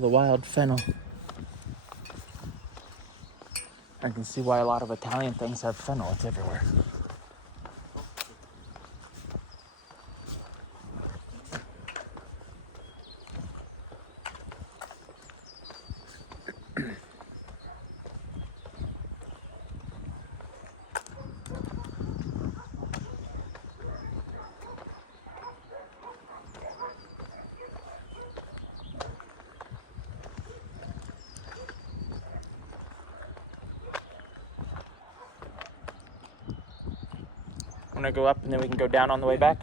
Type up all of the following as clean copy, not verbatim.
All the wild fennel. I can see why a lot of Italian things have fennel. It's everywhere. I'm gonna go up and then we can go down on the way back.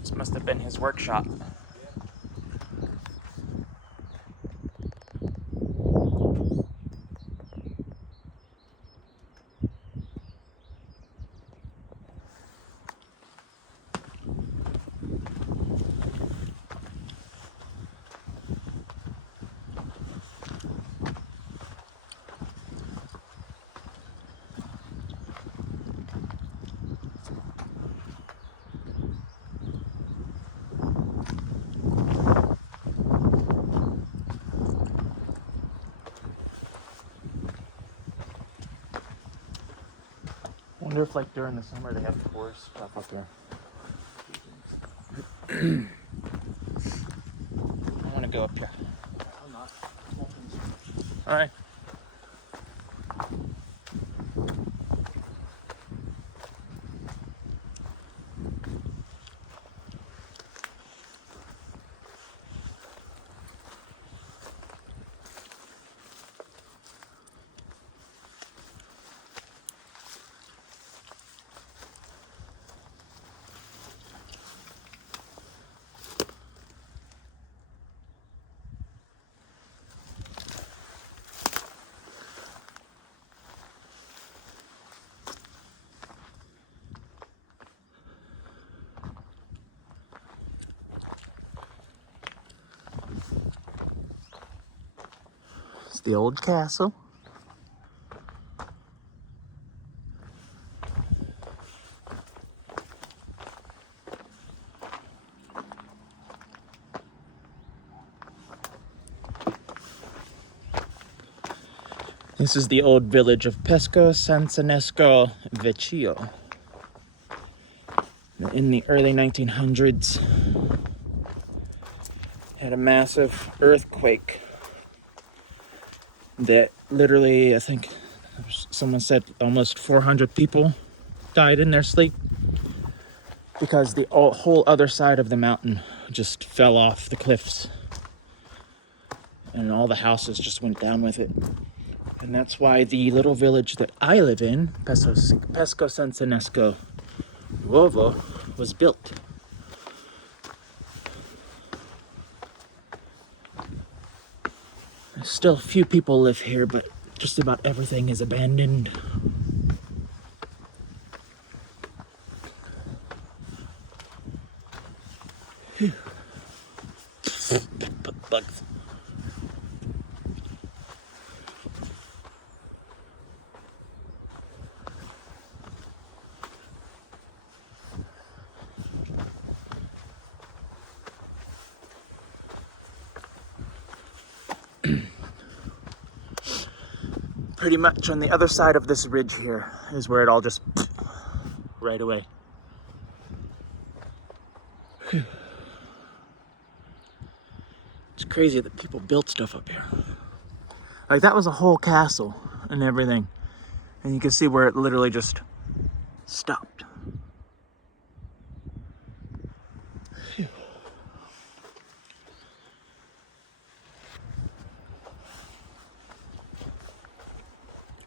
This must have been his workshop. I wonder if, like, during the summer they have tourist stuff up there. I want to go up here. I'm not. All right. It's the old castle. This is the old village of Pescosansanesco Vecchio. In the early 1900s, had a massive earthquake that literally, I think someone said almost 400 people died in their sleep because the whole other side of the mountain just fell off the cliffs and all the houses just went down with it. And that's why the little village that I live in, Pescosansanesco Nuovo, was built. Still, few people live here, but just about everything is abandoned. Phew. Bugs. Pretty much on the other side of this ridge here is where it all just right away. Whew. It's crazy that people built stuff up here. Like, that was a whole castle and everything. And you can see where it literally just stopped. Phew.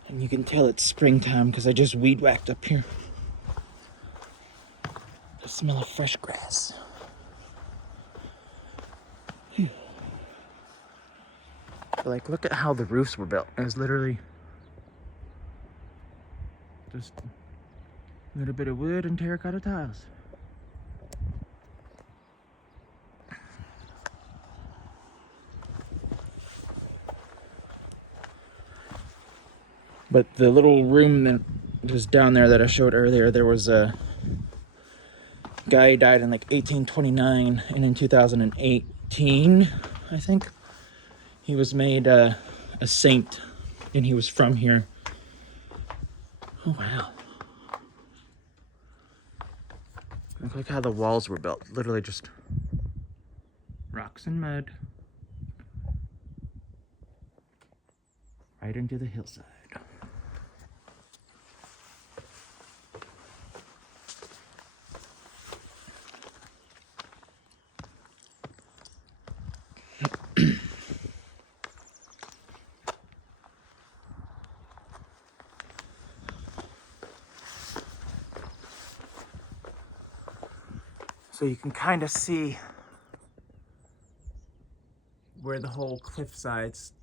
And you can tell it's springtime because I just weed whacked up here. Smell of fresh grass. Whew. Like, look at how the roofs were built. It was literally just a little bit of wood and terracotta tiles. But the little room that was down there that I showed earlier, there was a guy who died in like 1829, and in 2018, I think, he was made a saint, and he was from here. Oh, wow. Look like how the walls were built. Literally just rocks and mud. Right into the hillside. So you can kind of see where the whole cliffside's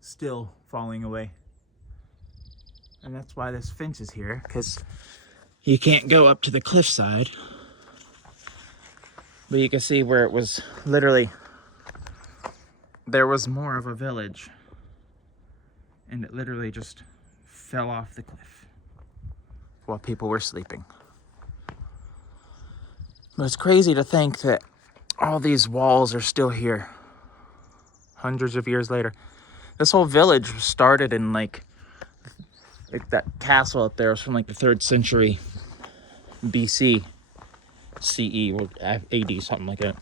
still falling away. And that's why this fence is here, because you can't go up to the cliffside. But you can see where it was literally, there was more of a village. And it literally just fell off the cliff while people were sleeping. But it's crazy to think that all these walls are still here hundreds of years later. This whole village started in like that castle up there was from like the 3rd century BC, CE, or AD, something like that.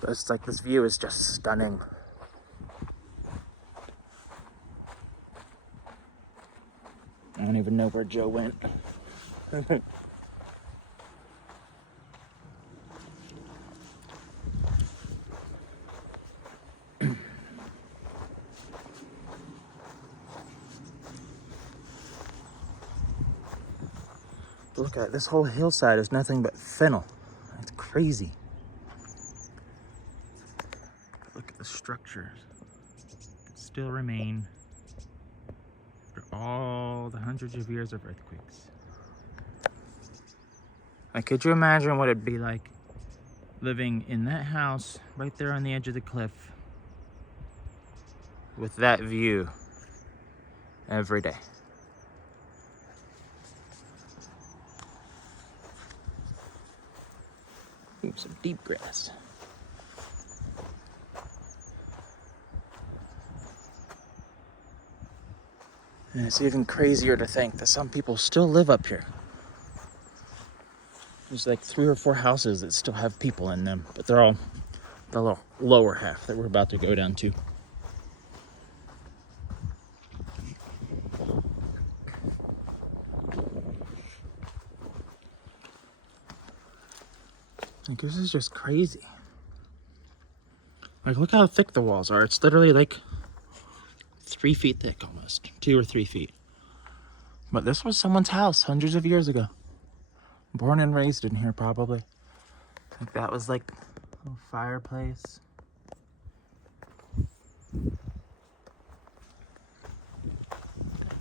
But it's like this view is just stunning. I don't even know where Joe went. Look at it. This whole hillside is nothing but fennel. It's crazy. Look at the structures that still remain after all the hundreds of years of earthquakes. Like, could you imagine what it'd be like living in that house right there on the edge of the cliff with that view every day? Ooh, some deep grass. And it's even crazier to think that some people still live up here. There's like 3 or 4 houses that still have people in them, but they're all the little lower half that we're about to go down to. Like, this is just crazy. Like, look how thick the walls are. It's literally like 3 feet thick almost. 2 or 3 feet. But this was someone's house hundreds of years ago. Born and raised in here, probably. Like, that was like a little fireplace.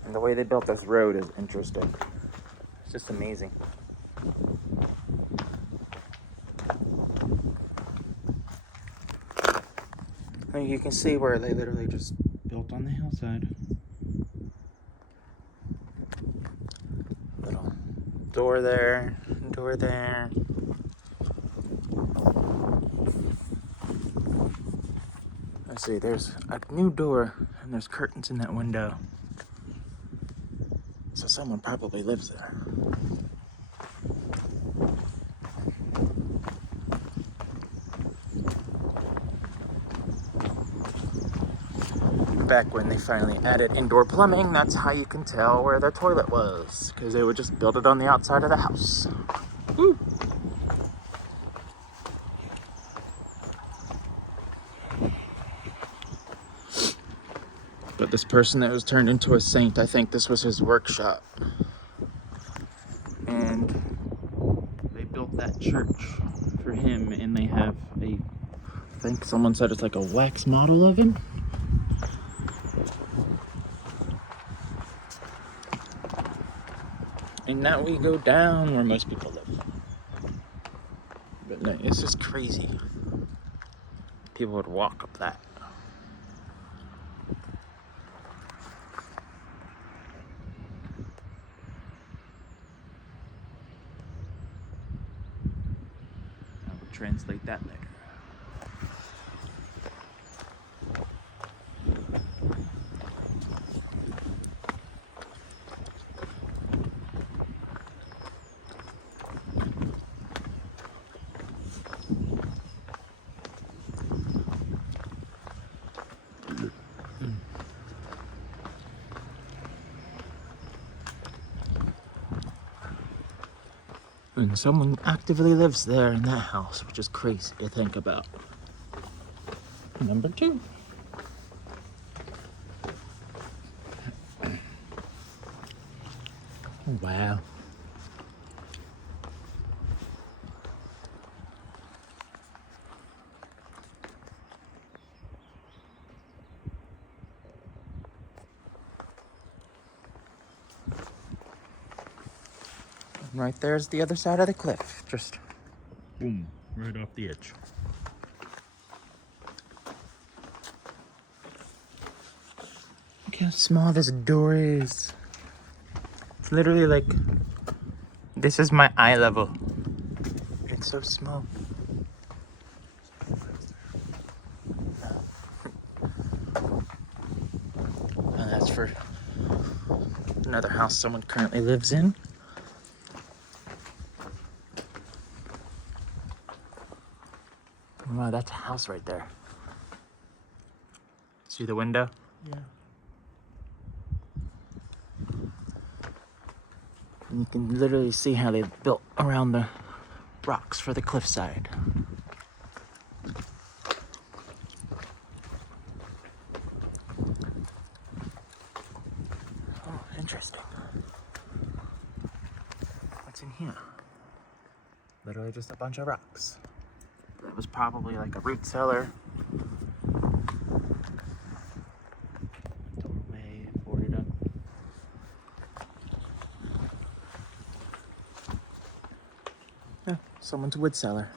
And the way they built this road is interesting. It's just amazing. And you can see where they literally just built on the hillside. Little door there, door there. Let's see, there's a new door and there's curtains in that window. So someone probably lives there. Back when they finally added indoor plumbing, that's how you can tell where their toilet was, because they would just build it on the outside of the house. Woo! But this person that was turned into a saint, I think this was his workshop. And they built that church for him, and they have I think someone said it's like a wax model of him. And now we go down where most people live. But no, it's just crazy. People would walk up that. I will translate that later. And someone actively lives there in that house, which is crazy to think about. Number 2. Wow. And right there's the other side of the cliff. Just boom, right off the edge. Look how small this door is. It's literally like, this is my eye level. It's so small. And that's for another house someone currently lives in. Wow, that's a house right there. See the window? Yeah. And you can literally see how they built around the rocks for the cliffside. Oh, interesting. What's in here? Literally just a bunch of rocks. That was probably like a root cellar. Doorway boarded up. Yeah, someone's wood cellar.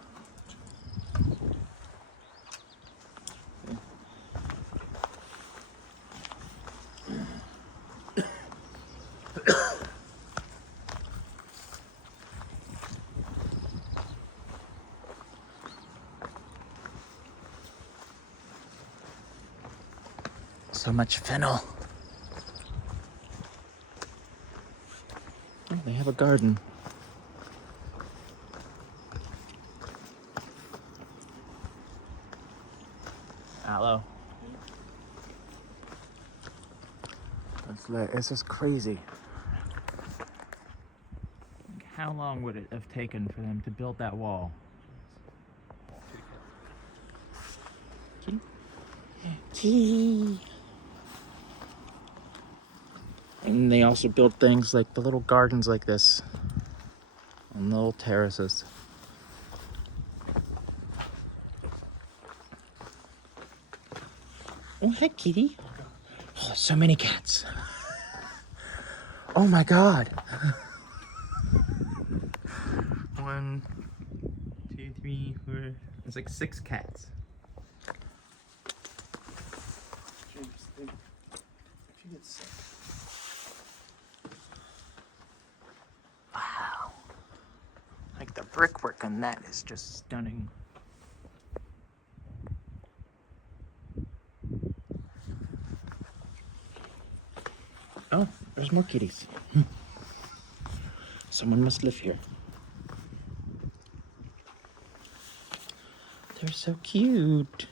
So much fennel. Oh, they have a garden. Aloe. It's just crazy. How long would it have taken for them to build that wall? Kitty. And they also built things like the little gardens like this on the little terraces. Oh, hi, kitty. Oh, so many cats. Oh my God. 1, 2, 3, 4. There's like 6 cats. Wow. Like the brickwork on that is just stunning. Oh, there's more kitties. Someone must live here. They're so cute.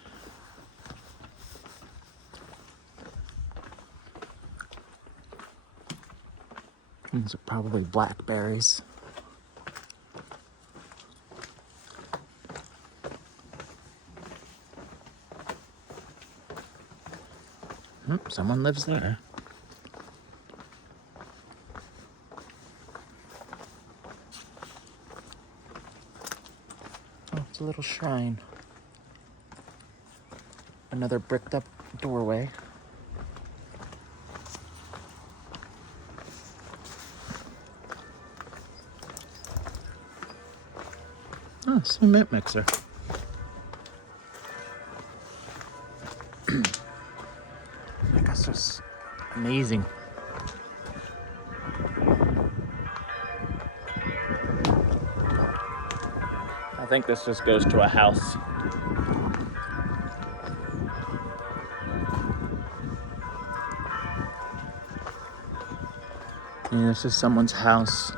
These are probably blackberries. Someone lives there. Oh, it's a little shrine. Another bricked up doorway. Oh, cement mixer. I guess that's amazing. I think this just goes to a house. Yeah, this is someone's house.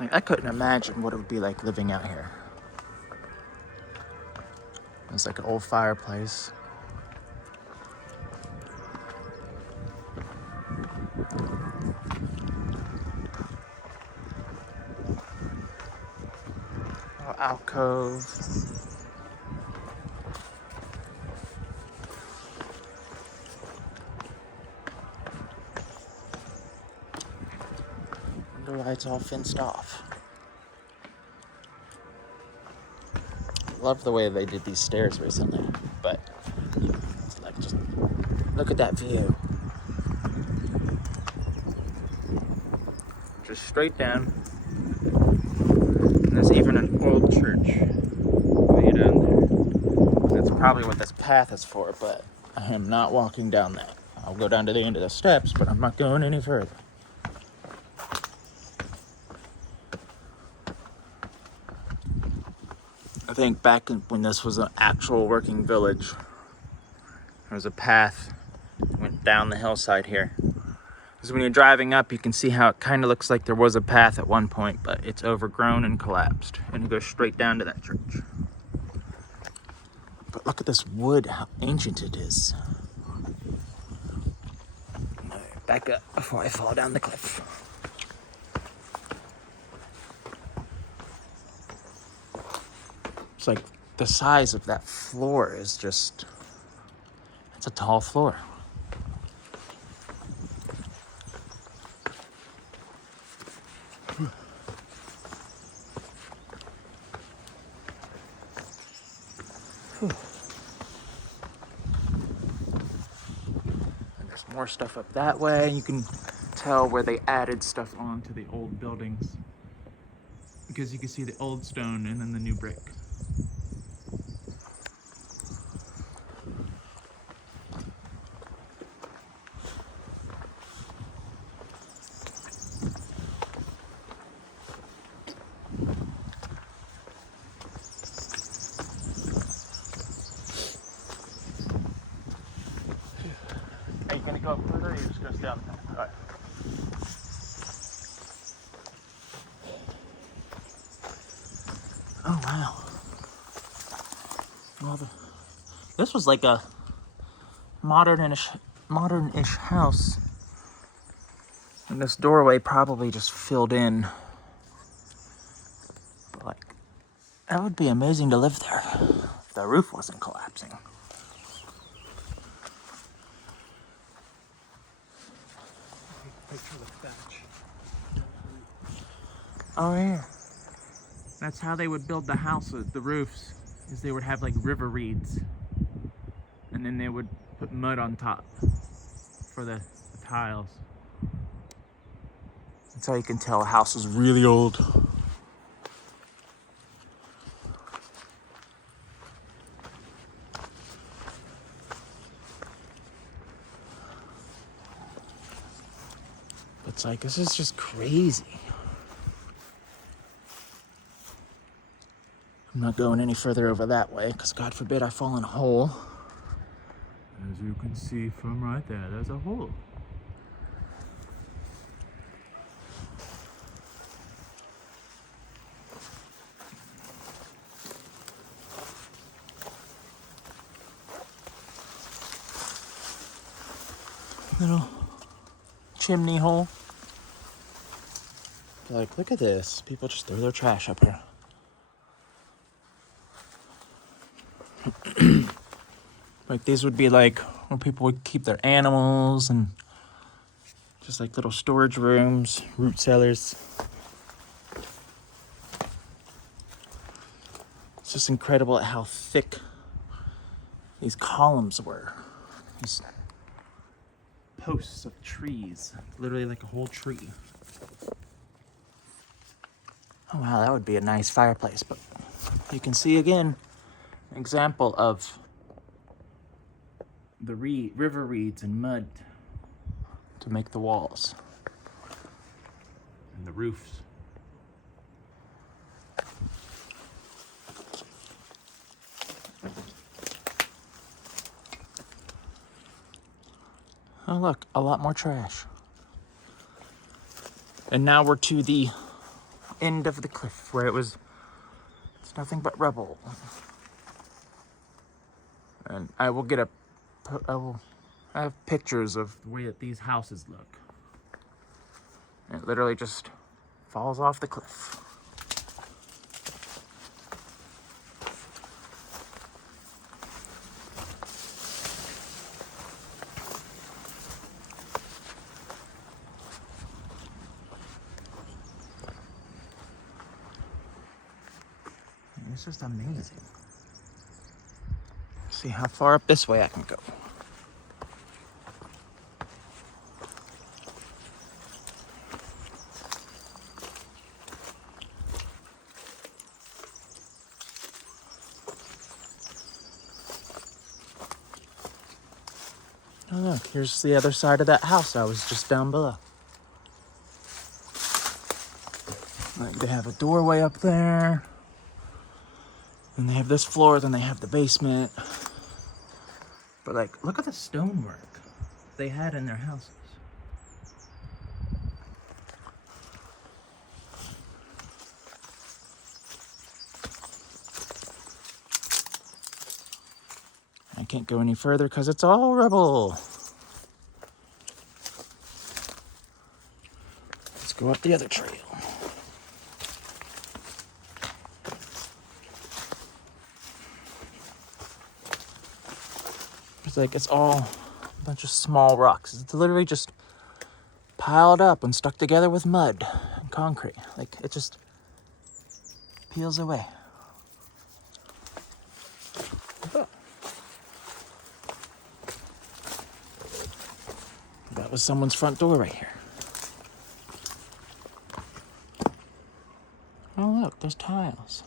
Like, I couldn't imagine what it would be like living out here. It's like an old fireplace. Little alcove. The lights all fenced off. Love the way they did these stairs recently, but it's like, just look at that view. Just straight down. And there's even an old church way down there. That's probably what this path is for, but I am not walking down that. I'll go down to the end of the steps, but I'm not going any further. I think back when this was an actual working village, there was a path that went down the hillside here. Because when you're driving up, you can see how it kind of looks like there was a path at one point, but it's overgrown and collapsed. And it goes straight down to that church. But look at this wood, how ancient it is. All right, back up before I fall down the cliff. It's like the size of that floor is just, it's a tall floor. And there's more stuff up that way. You can tell where they added stuff onto the old buildings, because you can see the old stone and then the new brick. Are you gonna go up further, or are you just gonna stay on the path? All right. Oh wow. Well, this was like a modern-ish house. And this doorway probably just filled in. But like, that would be amazing to live there if the roof wasn't collapsing. Picture the thatch. Oh yeah. That's how they would build the houses, the roofs, is they would have like river reeds. And then they would put mud on top for the tiles. That's how you can tell a house is really old. It's like, this is just crazy. I'm not going any further over that way, because God forbid I fall in a hole. As you can see from right there, there's a hole. Little chimney hole. Like, look at this. People just throw their trash up here. Like these would be like where people would keep their animals and just like little storage rooms, root cellars. It's just incredible at how thick these columns were. These posts of trees, literally like a whole tree. Oh wow, that would be a nice fireplace, but you can see again an example of the river reeds and mud to make the walls and the roofs. Oh look, a lot more trash. And now we're to the end of the cliff where it's nothing but rubble. And I have pictures of the way that these houses look. And it literally just falls off the cliff. It's just amazing. See how far up this way I can go. Oh look, here's the other side of that house I was just down below. Like they have a doorway up there. And they have this floor, then they have the basement. But like, look at the stonework they had in their houses. I can't go any further because it's all rubble. Let's go up the other trail. It's like it's all a bunch of small rocks. It's literally just piled up and stuck together with mud and concrete. Like it just peels away. That was someone's front door right here. Oh look, there's tiles.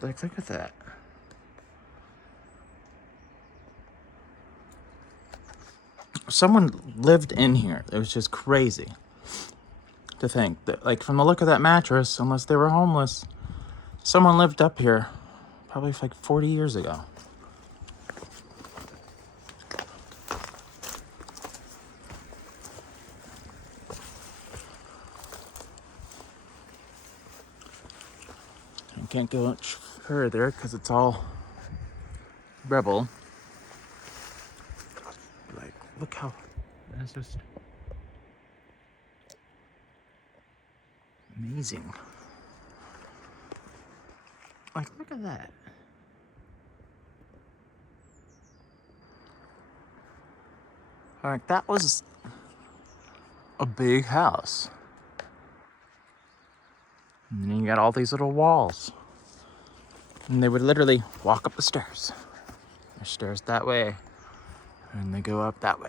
Like look at that. Someone lived in here. It was just crazy to think that, like, from the look of that mattress, unless they were homeless, someone lived up here probably like 40 years ago. I can't go much further because it's all rubble. Look how that's just amazing. Like, look at that. Like, that was a big house. And then you got all these little walls. And they would literally walk up the stairs. There's stairs that way. And they go up that way.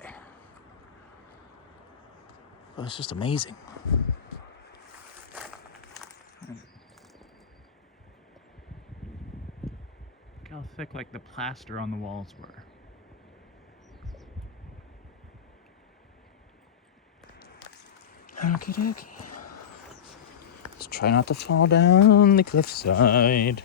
Well, it's just amazing. Look how thick, like, the plaster on the walls were. Okie dokie. Let's try not to fall down the cliffside.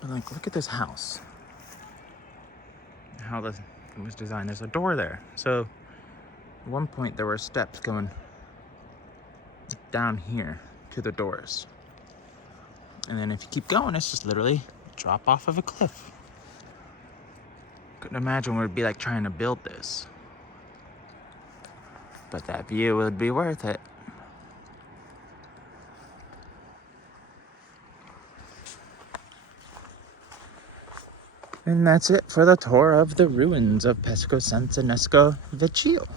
But like, look at this house. How it was designed. There's a door there. So at one point there were steps going down here to the doors. And then if you keep going, it's just literally drop off of a cliff. Couldn't imagine what it'd be like trying to build this. But that view would be worth it. And that's it for the tour of the ruins of Pescosansanesco Vecchio.